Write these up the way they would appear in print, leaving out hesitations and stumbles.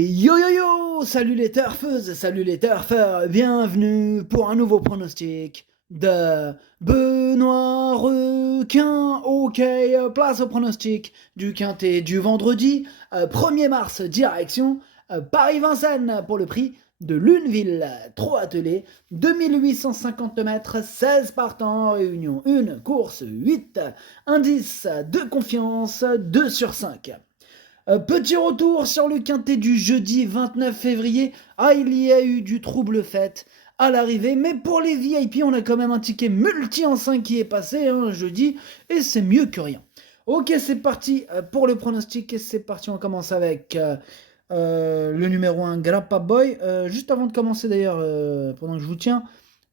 Yo yo yo, salut les turfeuses, salut les turfeurs, bienvenue pour un nouveau pronostic de Benoît Requin. Ok, place au pronostic du quintet du vendredi 1er mars, direction Paris-Vincennes pour le prix de Luneville. 3 attelés, 2850 mètres, 16 partants en réunion, une course, 8 indices de confiance, 2 sur 5. Petit retour sur le quintet du jeudi 29 février. Ah, il y a eu du trouble fait à l'arrivée, mais pour les VIP, on a quand même un ticket multi en 5 qui est passé jeudi, et c'est mieux que rien. Ok, c'est parti pour le pronostic, et c'est parti, on commence avec le numéro 1, Grappa Boy. Juste avant de commencer d'ailleurs, pendant que je vous tiens,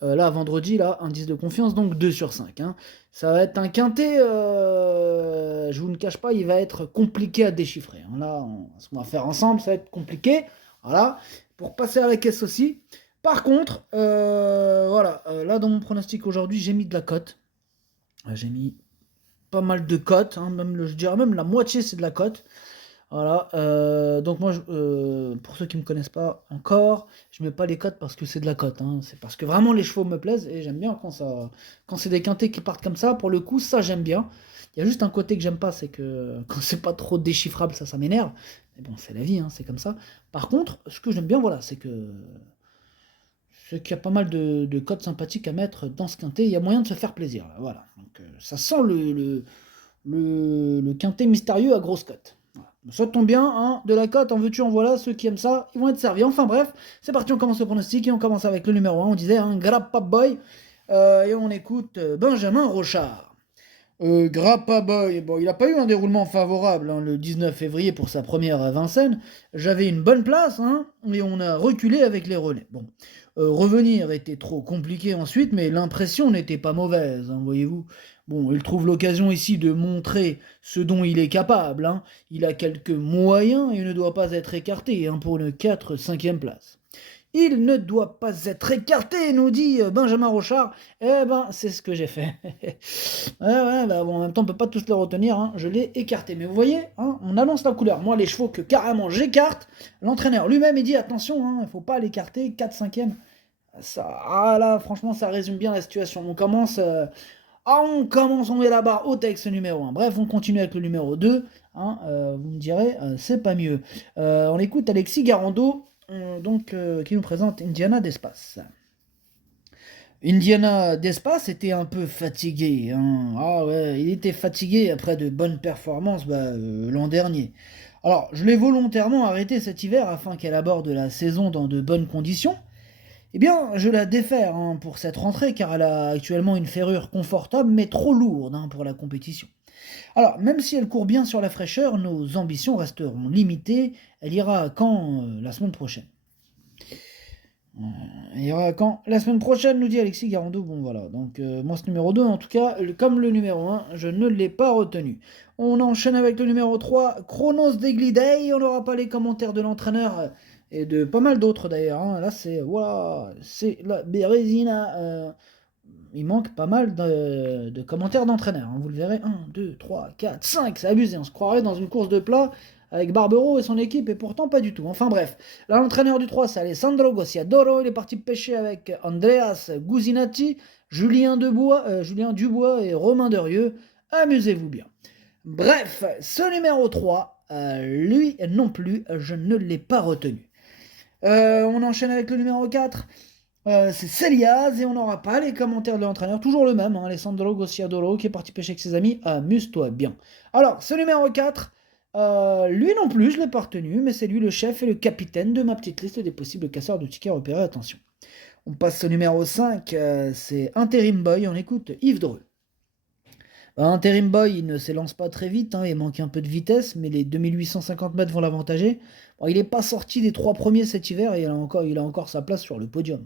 là, vendredi, là, indice de confiance, donc 2 sur 5. Ça va être un quintet, je vous ne cache pas, il va être compliqué à déchiffrer. Là, ce qu'on va faire ensemble, ça va être compliqué. Voilà, pour passer à la caisse aussi. Par contre, voilà, là, dans mon pronostic aujourd'hui, j'ai mis de la cote. J'ai mis pas mal de cotes, même, je dirais même la moitié, c'est de la cote. Voilà, donc moi, pour ceux qui ne me connaissent pas encore, je mets pas les cotes parce que c'est de la cote, c'est parce que vraiment les chevaux me plaisent et j'aime bien quand c'est des quintés qui partent comme ça, pour le coup, ça j'aime bien. Il y a juste un côté que j'aime pas, c'est que quand c'est pas trop déchiffrable, ça m'énerve. Mais bon, c'est la vie, c'est comme ça. Par contre, ce que j'aime bien, voilà, c'est qu'il y a pas mal de cotes sympathiques à mettre dans ce quintet, il y a moyen de se faire plaisir, là, voilà. Donc ça sent le quintet mystérieux à grosse cote. Voilà. Ça tombe bien, de la cote, en veux-tu, en voilà, ceux qui aiment ça, ils vont être servis. Enfin bref, c'est parti, on commence le pronostic et on commence avec le numéro 1, on disait Grappa Boy, et on écoute Benjamin Rochard. Grappa Boy, bon, il n'a pas eu un déroulement favorable le 19 février pour sa première à Vincennes. J'avais une bonne place, et on a reculé avec les relais. Bon, revenir était trop compliqué ensuite, mais l'impression n'était pas mauvaise, voyez-vous. Bon, il trouve l'occasion ici de montrer ce dont il est capable. Il a quelques moyens et ne doit pas être écarté pour une 4-5e place. Il ne doit pas être écarté, nous dit Benjamin Rochard. Eh ben, c'est ce que j'ai fait. Ouais, bah bon, en même temps, on peut pas tous le retenir. Je l'ai écarté. Mais vous voyez, on annonce la couleur. Moi, les chevaux que carrément j'écarte, l'entraîneur lui-même, il dit attention, il ne faut pas l'écarter, 4-5e. Ça, là, franchement, ça résume bien la situation. On commence, on met la barre haute avec ce numéro 1. Bref, on continue avec le numéro 2. Vous me direz, c'est pas mieux. On écoute Alexis Garando, qui nous présente Indiana d'Espace. Indiana d'Espace était un peu fatigué. Ah ouais, il était fatigué après de bonnes performances l'an dernier. Alors, je l'ai volontairement arrêté cet hiver afin qu'elle aborde la saison dans de bonnes conditions. Eh bien, je la défère pour cette rentrée car elle a actuellement une ferrure confortable mais trop lourde pour la compétition. Alors, même si elle court bien sur la fraîcheur, nos ambitions resteront limitées. Elle ira à Caen la semaine prochaine. Il ira à Caen la semaine prochaine, nous dit Alexis Garando. Bon voilà, donc moi ce numéro 2, en tout cas, comme le numéro 1, je ne l'ai pas retenu. On enchaîne avec le numéro 3, Chronos Deglidei. On n'aura pas les commentaires de l'entraîneur et de pas mal d'autres d'ailleurs. Là c'est la Bérésina. Il manque pas mal de commentaires d'entraîneurs. Vous le verrez, 1, 2, 3, 4, 5, c'est abusé. On se croirait dans une course de plat avec Barbero et son équipe, et pourtant pas du tout. Enfin bref, là l'entraîneur du 3, c'est Alessandro Gossiadoro. Il est parti pêcher avec Andreas Guzinati, Julien Dubois et Romain Derieux. Amusez-vous bien. Bref, ce numéro 3, lui non plus, je ne l'ai pas retenu. On enchaîne avec le numéro 4. C'est Céliaz et on n'aura pas les commentaires de l'entraîneur, toujours le même, Alessandro Gossiadoro qui est parti pêcher avec ses amis. Amuse-toi bien. Alors, ce numéro 4, lui non plus, je ne l'ai pas retenu, mais c'est lui le chef et le capitaine de ma petite liste des possibles casseurs de tickets repérés. Attention. On passe au numéro 5, c'est Interim Boy, on écoute Yves Dreux. Interim Boy, il ne s'élance pas très vite, il manque un peu de vitesse, mais les 2850 mètres vont l'avantager. Bon, il n'est pas sorti des 3 premiers cet hiver et il a encore sa place sur le podium.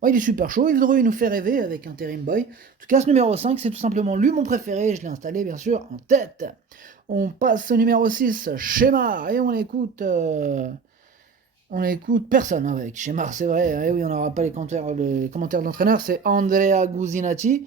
Bon, il est super chaud, Yves Dreux, il nous fait rêver avec Interim Boy. En tout cas, ce numéro 5, c'est tout simplement lui mon préféré, je l'ai installé bien sûr en tête. On passe au numéro 6, Shemar, et on écoute personne avec Shemar, c'est vrai. Oui, on n'aura pas les commentaires de l'entraîneur, c'est Andrea Guzinati.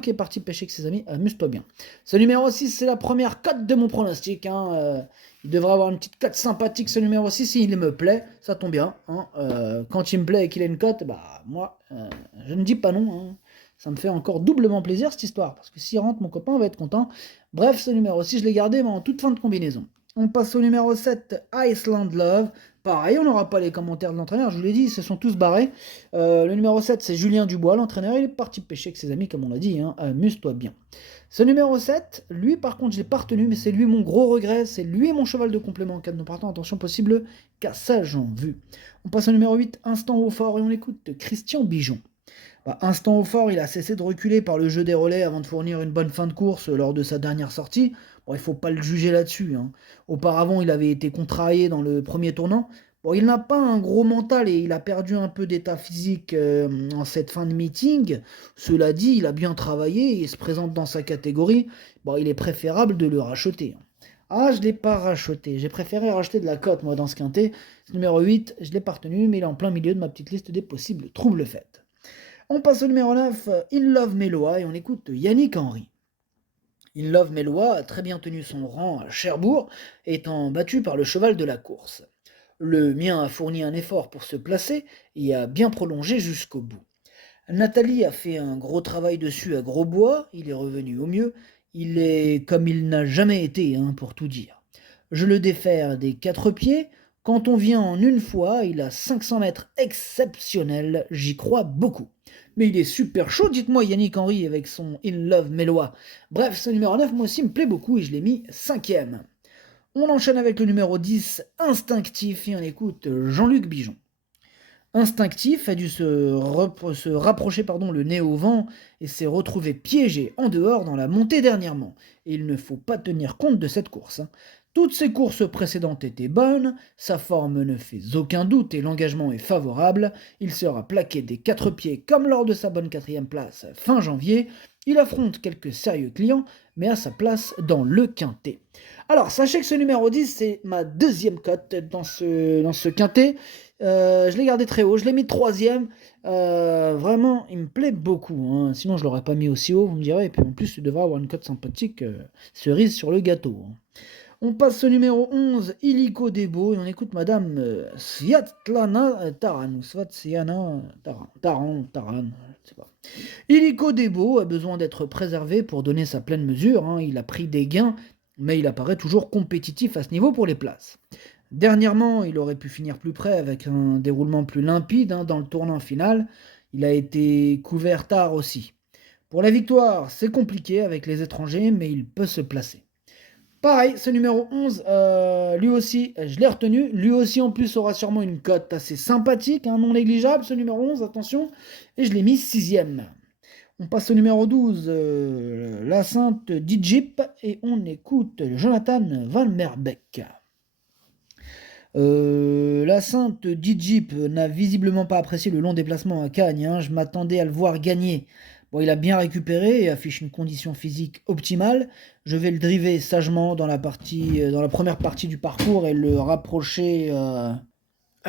qui est parti pêcher avec ses amis, amuse-toi bien. Ce numéro 6, c'est la première cote de mon pronostic. Il devrait avoir une petite cote sympathique, ce numéro 6, il me plaît, ça tombe bien. Quand il me plaît et qu'il a une cote, moi, je ne dis pas non. Ça me fait encore doublement plaisir cette histoire, parce que s'il rentre, mon copain va être content. Bref, ce numéro 6, je l'ai gardé, mais en toute fin de combinaison. On passe au numéro 7, Iceland Love. Pareil, on n'aura pas les commentaires de l'entraîneur, je vous l'ai dit, ils se sont tous barrés. Le numéro 7, c'est Julien Dubois, l'entraîneur, il est parti pêcher avec ses amis, comme on l'a dit, amuse-toi bien. Ce numéro 7, lui par contre, je l'ai pas retenu, mais c'est lui mon gros regret, c'est lui mon cheval de complément en cas de non partant, attention possible, cassage en vue. On passe au numéro 8, Instant au fort, et on écoute Christian Bijon. Instant au fort, il a cessé de reculer par le jeu des relais avant de fournir une bonne fin de course lors de sa dernière sortie. Bon, il ne faut pas le juger là-dessus. Auparavant, il avait été contrarié dans le premier tournant. Bon, il n'a pas un gros mental et il a perdu un peu d'état physique en cette fin de meeting. Cela dit, il a bien travaillé et il se présente dans sa catégorie. Bon, il est préférable de le racheter. Je ne l'ai pas racheté. J'ai préféré racheter de la cote, moi, dans ce quintet. Ce numéro 8, je ne l'ai pas retenu, mais il est en plein milieu de ma petite liste des possibles troubles faits. On passe au numéro 9, In Love Meloa, et on écoute Yannick Henry. In Love Meloa a très bien tenu son rang à Cherbourg, étant battu par le cheval de la course. Le mien a fourni un effort pour se placer et a bien prolongé jusqu'au bout. Nathalie a fait un gros travail dessus à Grosbois, il est revenu au mieux, il est comme il n'a jamais été, pour tout dire. Je le défère des 4 pieds, quand on vient en une fois, il a 500 mètres exceptionnels, j'y crois beaucoup. Mais il est super chaud, dites-moi Yannick Henry avec son In Love Meloa. Bref, ce numéro 9, moi aussi, me plaît beaucoup et je l'ai mis 5e. On enchaîne avec le numéro 10, Instinctif, et on écoute Jean-Luc Bijon. Instinctif a dû se rapprocher le nez au vent et s'est retrouvé piégé en dehors dans la montée dernièrement. Et il ne faut pas tenir compte de cette course. Toutes ses courses précédentes étaient bonnes, sa forme ne fait aucun doute et l'engagement est favorable. Il sera plaqué des 4 pieds comme lors de sa bonne 4e place fin janvier. Il affronte quelques sérieux clients, mais a sa place dans le quintet. Alors, sachez que ce numéro 10, c'est ma 2e cote dans ce quintet. Je l'ai gardé très haut, je l'ai mis 3e. Vraiment, il me plaît beaucoup. Sinon, je l'aurais pas mis aussi haut, vous me direz. Et puis en plus, il devrait avoir une cote sympathique, cerise sur le gâteau. On passe au numéro 11, Illico Debo, et on écoute Madame Sviatlana Taran, ou Svatsiana Taran, je sais pas. Illico Debo a besoin d'être préservé pour donner sa pleine mesure. Il a pris des gains, mais il apparaît toujours compétitif à ce niveau pour les places. Dernièrement, il aurait pu finir plus près avec un déroulement plus limpide dans le tournant final. Il a été couvert tard aussi. Pour la victoire, c'est compliqué avec les étrangers, mais il peut se placer. Pareil, ce numéro 11, lui aussi, je l'ai retenu. Lui aussi, en plus, aura sûrement une cote assez sympathique, non négligeable, ce numéro 11, attention. Et je l'ai mis 6e. On passe au numéro 12, la Sainte Dijip, et on écoute Jonathan Van Merbeek. La Sainte Dijip n'a visiblement pas apprécié le long déplacement à Cagnes. Je m'attendais à le voir gagner. Bon, il a bien récupéré et affiche une condition physique optimale. Je vais le driver sagement dans la première partie du parcours et le rapprocher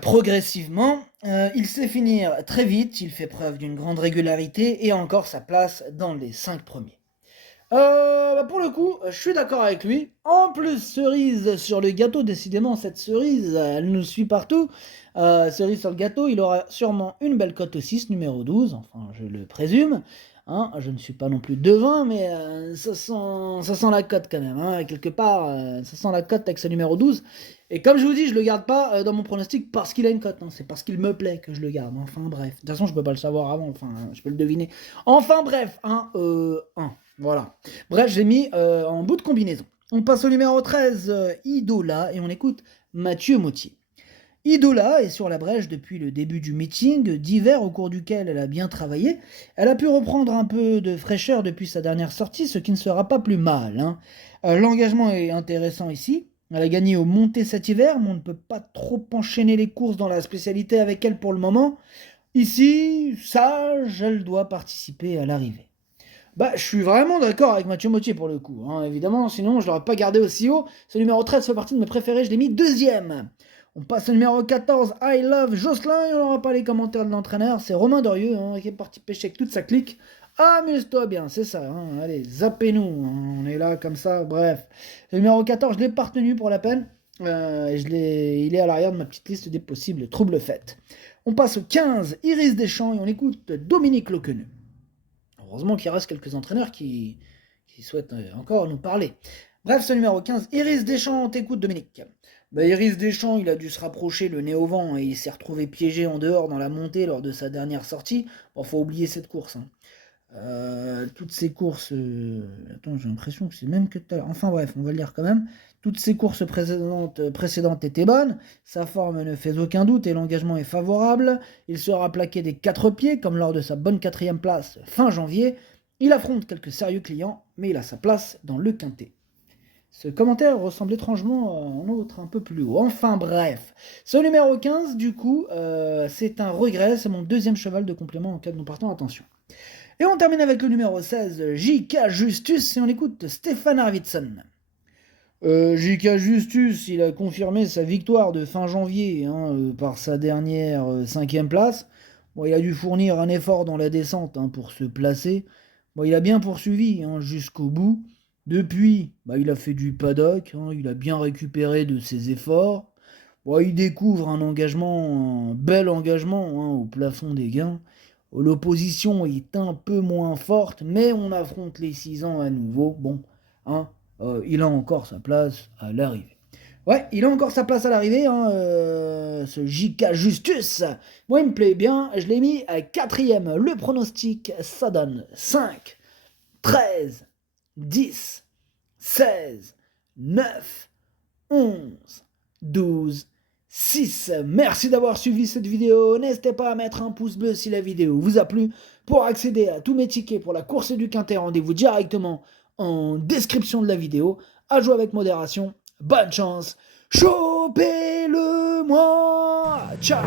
progressivement. Il sait finir très vite, il fait preuve d'une grande régularité et a encore sa place dans les 5 premiers. Pour le coup, je suis d'accord avec lui. En plus, cerise sur le gâteau, décidément, cette cerise, elle nous suit partout. Cerise sur le gâteau, il aura sûrement une belle cote aussi, ce numéro 12, enfin, je le présume. Je ne suis pas non plus devin, mais ça sent la cote quand même. Quelque part, ça sent la cote avec ce numéro 12. Et comme je vous dis, je le garde pas dans mon pronostic parce qu'il a une cote. C'est parce qu'il me plaît que je le garde. Enfin bref. De toute façon, je peux pas le savoir avant. Je peux le deviner. Enfin bref. Voilà. Bref, j'ai mis en bout de combinaison. On passe au numéro 13, Idola, et on écoute Mathieu Mottier. Idola est sur la brèche depuis le début du meeting d'hiver au cours duquel elle a bien travaillé. Elle a pu reprendre un peu de fraîcheur depuis sa dernière sortie, ce qui ne sera pas plus mal. L'engagement est intéressant ici. Elle a gagné au Monté cet hiver, mais on ne peut pas trop enchaîner les courses dans la spécialité avec elle pour le moment. Ici, sage, elle doit participer à l'arrivée. Je suis vraiment d'accord avec Mathieu Mottier pour le coup. Évidemment, sinon je l'aurais pas gardé aussi haut. Ce numéro 13 fait partie de mes préférés, je l'ai mis 2e. On passe au numéro 14, I Love Jocelyn, et on n'aura pas les commentaires de l'entraîneur. C'est Romain Dorieux qui est parti pêcher avec toute sa clique. Amuse-toi bien, c'est ça. Hein. Allez, zappez-nous. Hein. On est là comme ça, bref. Le numéro 14, je l'ai pas retenu pour la peine. Il est à l'arrière de ma petite liste des possibles troubles faits. On passe au 15, Iris Deschamps, et on écoute Dominique Lequeneux. Heureusement qu'il reste quelques entraîneurs qui souhaitent encore nous parler. Bref, ce numéro 15, Iris Deschamps, t'écoute Dominique. Iris Deschamps, il a dû se rapprocher le nez au vent et il s'est retrouvé piégé en dehors dans la montée lors de sa dernière sortie. Bon, faut oublier cette course. Hein. Toutes ces courses... Attends, j'ai l'impression que c'est même que tout à l'heure. Enfin bref, on va le lire quand même. Toutes ces courses précédentes étaient bonnes. Sa forme ne fait aucun doute et l'engagement est favorable. Il sera plaqué des 4 pieds, comme lors de sa bonne 4e place fin janvier. Il affronte quelques sérieux clients, mais il a sa place dans le quintet. Ce commentaire ressemble étrangement à un autre un peu plus haut. Enfin bref, ce numéro 15, du coup, c'est un regret. C'est mon 2e cheval de complément en cas de non partant. Attention. Et on termine avec le numéro 16, J.K. Justus, et on écoute Stéphane Arvidsson. J.K. Justus, il a confirmé sa victoire de fin janvier par sa dernière 5e place. Bon, il a dû fournir un effort dans la descente pour se placer. Bon, il a bien poursuivi jusqu'au bout. Depuis, il a fait du paddock, il a bien récupéré de ses efforts. Bon, il découvre un bel engagement au plafond des gains. L'opposition est un peu moins forte, mais on affronte les 6 ans à nouveau. Bon, il a encore sa place à l'arrivée. Ouais, il a encore sa place à l'arrivée, ce J.K. Justus. Moi, il me plaît bien, je l'ai mis à 4e. Le pronostic, ça donne 5, 13, 10, 16, 9, 11, 12, 6. Merci d'avoir suivi cette vidéo. N'hésitez pas à mettre un pouce bleu si la vidéo vous a plu. Pour accéder à tous mes tickets pour la course du Quintet, rendez-vous directement en description de la vidéo. À jouer avec modération. Bonne chance. Chopez-le-moi. Ciao.